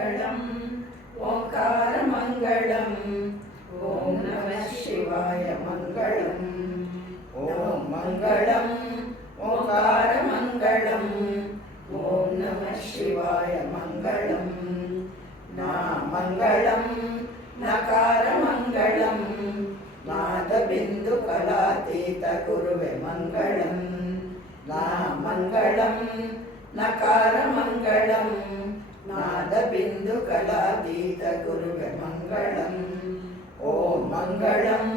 मङ्गलम् ओङ्कारमङ्गलम् ॐ नमः शिवाय मङ्गलम् ॐ मङ्गलम् ओङ्कारमङ्गलम् ॐ नमः शिवाय मङ्गलम् मङ्गलम् नकारमङ्गलम् नादबिन्दुकलातीत गुरुवे मङ्गलम् मङ्गलम् नकारमङ्गलम् नादबिन्दुकलातीत गुरुवे मङ्गलम् ॐ मङ्गलम्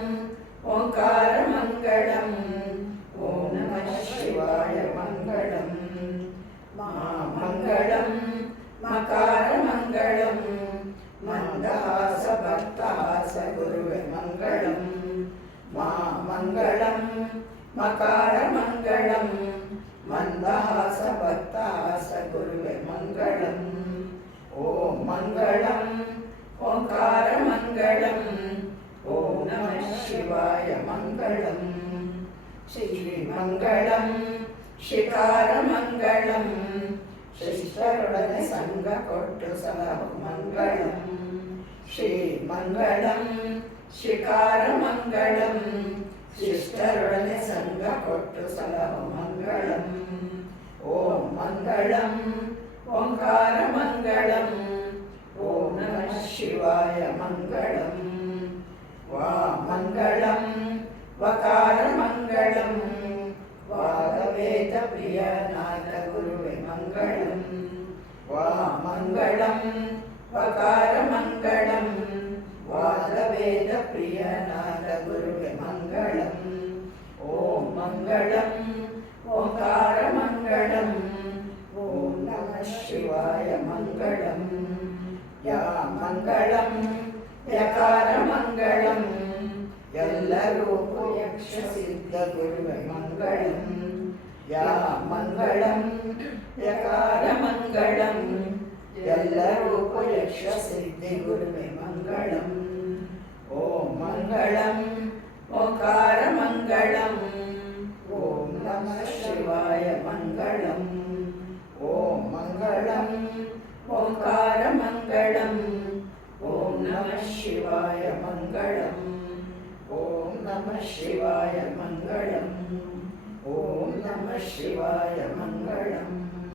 ओङ्कारमङ्गलम् ॐ नमः शिवाय मङ्गलम् मङ्गलम् मकारमङ्गलम् मन्दहास भक्तहास गुरुवे मङ्गलम् मङ्गलम् मकारमङ्गलम् मन्दहास भक्तहास गुरुवे मङ्गलम् ॐ मङ्गलम् ओङ्कारमङ्गलम् ॐ नमः शिवाय मङ्गलम् श्रीमङ्गलम् शिकारमङ्गलम् शिष्टरुडने संग कोट्टु सलहु मङ्गलम् श्रीमङ्गलम् शिकारमङ्गलम् शिष्टरुडने संग कोट्टु सलहु मङ्गलम् ॐ मङ्गलम् ओङ्कारमङ्गलम् ॐ नमः शिवाय मङ्गलम् मङ्गलम् वकारमङ्गलम् वागवेदप्रियनाथ गुरुवे मङ्गलम् मङ्गलम् वकारमङ्गलम् वागवेदप्रियनाथ गुरुवे मङ्गलम् ॐ मङ्गलम् ओङ्कारमङ्गलम् ॐ नमः शिवाय मङ्गलम् मङ्गलम् यकारमङ्गलम् यल्लरूपु यक्षसिद्ध गुरुवे मङ्गलम् मङ्गलम् यकारमङ्गलम् यल्लरूपु यक्षसिद्धि गुरुवे मङ्गलम् ॐ मङ्गलम् ओङ्कारमङ्गलम् ॐ नमः शिवाय मङ्गलम् ॐ मङ्गलम् ओङ्कारमङ्गलम् ॐ नमः शिवाय मङ्गलम् ॐ नमः शिवाय मङ्गलम् ॐ नमः शिवाय मङ्गलम्।